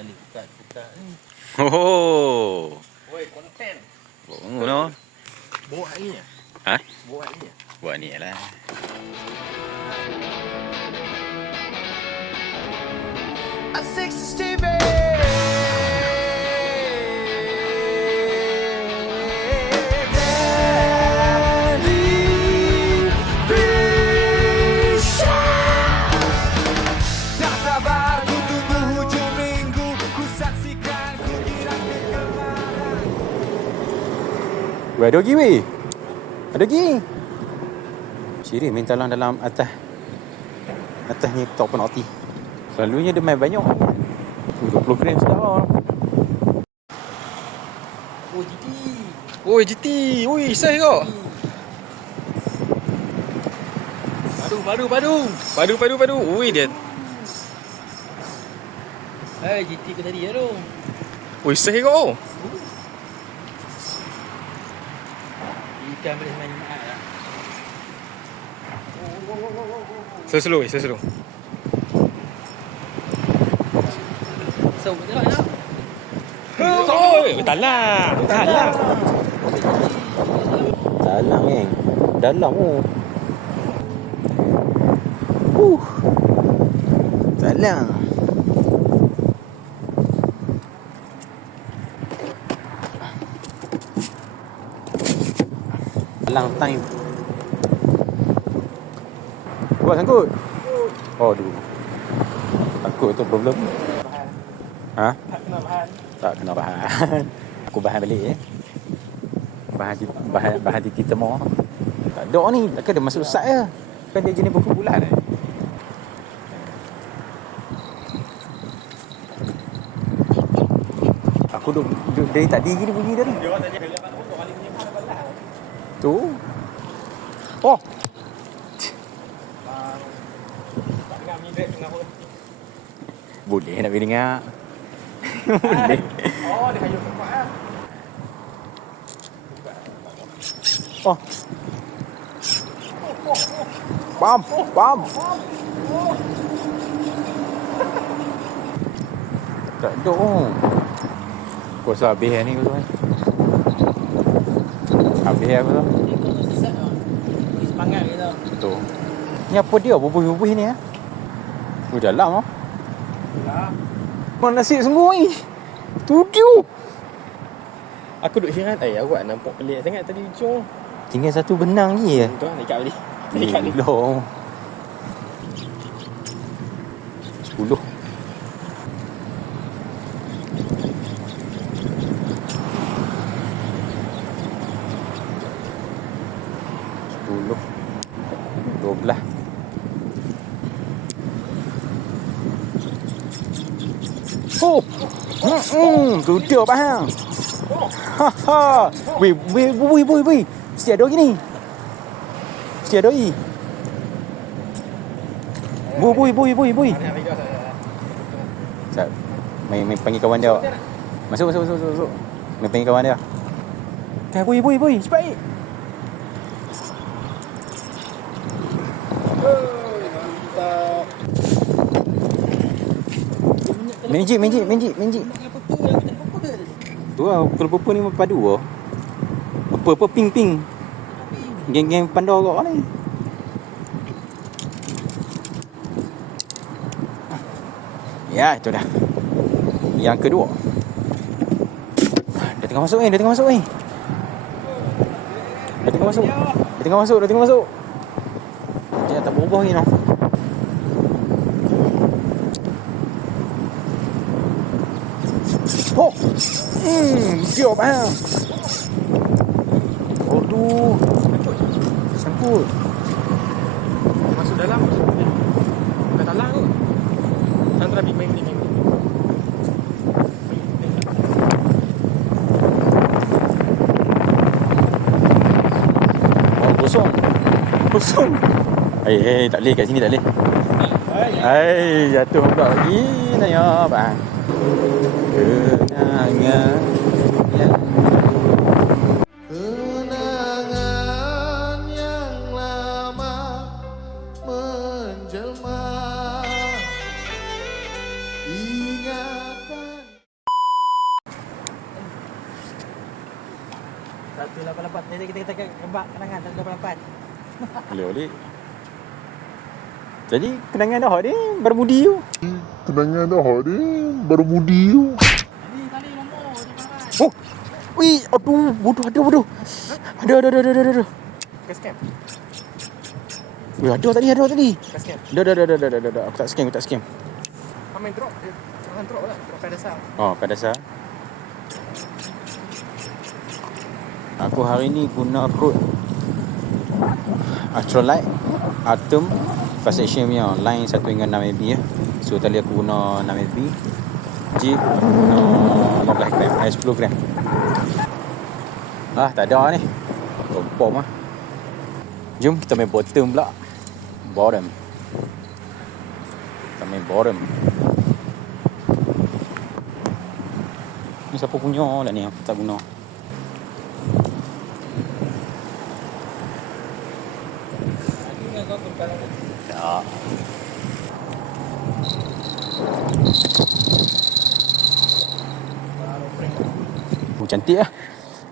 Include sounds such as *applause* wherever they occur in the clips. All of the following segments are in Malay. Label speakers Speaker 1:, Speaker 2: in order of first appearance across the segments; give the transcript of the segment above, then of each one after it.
Speaker 1: Kali buka-buka ni.
Speaker 2: Oh.
Speaker 1: Oi, konten.
Speaker 2: Oh, no.
Speaker 1: Buat ni ya?
Speaker 2: Ha?
Speaker 1: Buat ni ya?
Speaker 2: Buat ni lah.
Speaker 3: A 60s
Speaker 2: Weh, ada lagi weh. Ada lagi. Siri main talang dalam atas atas ni top penalti. Selalunya dia main banyak. 20 gram sudah lah.
Speaker 1: Oh, GT.
Speaker 2: Oi, GT. Oi, sah kau.
Speaker 1: Padu, padu, padu.
Speaker 2: Padu, padu, padu. Ui, dia.
Speaker 1: Eh, GT ke tadi ya tu.
Speaker 2: Ui, sah kau.
Speaker 1: Ikan boleh main mat lah.
Speaker 2: Slow, slow, slow, slow.
Speaker 1: So, tengok nak.
Speaker 2: Oh, talang. Talang. Talang eh. Dalam oh. Uh. Talang. Talang time. Buat sangkut. Oh, aduh. Takut tu problem. Ha?
Speaker 1: Tak kena bahan.
Speaker 2: Tak kena bahan. Aku bahan balik eh. Bahan ti- bahan bahan titi temo. Tak ada ni, takkan dia masuk sat je. Kan dia jenis buku bulan eh. Aku duk, duk dari tadi gini bunyi tadi. Tu. Oh. Boleh nak pergi dengar. *laughs* Boleh.
Speaker 1: Oh, dia kayu tempat lah.
Speaker 2: Oh. Bam, bam. Tak oh. Kuasa habis ni kau tuan. Habis apa tu?
Speaker 1: Sesat tau. Bagi semangat kita.
Speaker 2: Tu. Ni apa dia bubuh-bubuh ni ah? Oh dalam ah.
Speaker 1: Lah.
Speaker 2: Mana nasi sungguh ni? Studio.
Speaker 1: Aku duk heran. Eh, awak nampak pelik sangat tadi ujung.
Speaker 2: Tinggal satu benang je.
Speaker 1: Tu lah, ikat balik. Ikat ni.
Speaker 2: Sepuluh. Sepuluh. Dua belas. Oh! Tu dia bang. Ha ha. Wei, wei, wei, wei, wei. Ada lagi ni. Ada lagi. Bui, bui, bui, bui, bui.
Speaker 1: Kau saya.
Speaker 2: Main, main panggil kawan dia. Masuk, masuk, masuk, masuk. masuk. Main panggil kawan dia. Kan, bui, bui, bui. Cepat, eh. Magic, magic, magic, magic. Tu lah, kalau purple ni padu lah. Apa, apa, pink, pink. Geng-geng panda kau ni. Ya, itu dah. Yang kedua. Dia tengah masuk ni, dia tengah masuk ni. Dia tengah masuk. Dia tengah masuk, dia tengah masuk. Dia tak berubah ni noh. Oh. Hmm, dia bang. Aduh. Sangkut.
Speaker 1: Masuk dalam. masuk dalam. Bukan talang tu. Antara big main ni.
Speaker 2: Oh, kosong. Kosong. Eh, eh, tak boleh kat sini tak boleh. Hai, jatuh pula lagi Naya bang.
Speaker 4: Jadi kita kata kebak kenangan 188.
Speaker 2: Boleh balik Jadi kenangan dah ni berbudi tu.
Speaker 5: Kenangan dah ni berbudi tu.
Speaker 2: Oh. Ui, aduh, bodoh, ada, bodoh. Ada, ada, ada, ada, ada. ada.
Speaker 1: Scam.
Speaker 2: Ui, ada tadi, ada tadi. Ada, ada, ada, ada, ada, ada, Aku tak scam, aku tak scam.
Speaker 1: Kau main drop, eh, jangan drop lah. Drop pedasar.
Speaker 2: Oh, pedasar. Aku hari ni guna kod Astrolight Atom Fast Action punya line 1 hingga 6 MB ya. So tadi aku guna 6 MB. Jeep guna 15 gram, eh 10 gram. Ah, tak ada ni. Bom ah. Jom kita main bottom pula. Bottom. Kita main bottom. Ni siapa punya lah ni aku tak guna. Tak. Oh, cantik lah.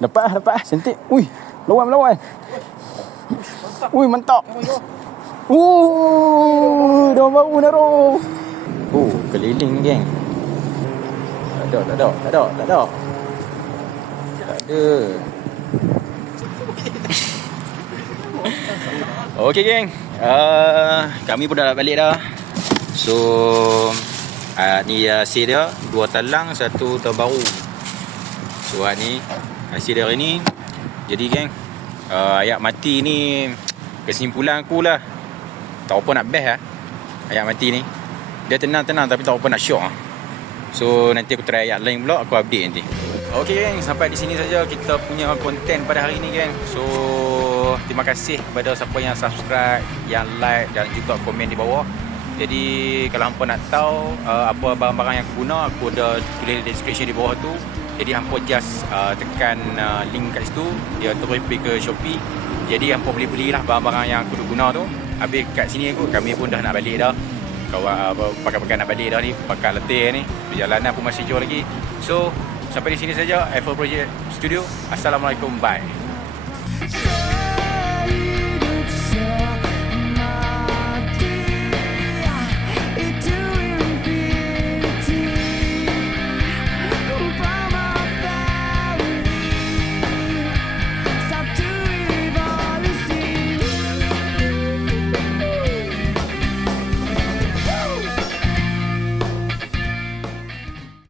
Speaker 2: Dapat lah, dapat lah. Cantik. Ui, lawan melawan. Ui, mantap. Uh, dah baru Naro. Oh, keliling geng. Tak ada, tak ada, tak ada, tak ada. Tak ada. Okey geng. Uh, kami pun dah nak balik dah. So uh, ni hasil dia dua talang satu tahun baru. So uh, ni hasil dia hari ni. Jadi geng, uh, ayat mati ni kesimpulan aku lah. Tak apa nak best lah ayat mati ni. Dia tenang-tenang tapi tak apa nak syok lah. So nanti aku try ayat lain pula aku update nanti. Okey geng, sampai di sini saja kita punya konten pada hari ini geng. So terima kasih kepada siapa yang subscribe, yang like dan juga komen di bawah. Jadi kalau hampa nak tahu uh, apa barang-barang yang aku guna, aku dah tulis di description di bawah tu. Jadi hampa just uh, tekan uh, link kat situ, dia terus pergi ke Shopee. Jadi hampa boleh belilah barang-barang yang aku guna tu. Habis kat sini aku kami pun dah nak balik dah. Kawan apa pakai-pakai nak balik dah ni, pakai letih ni. Perjalanan pun masih jauh lagi. So sampai di sini saja Apple Project Studio. Assalamualaikum. Bye.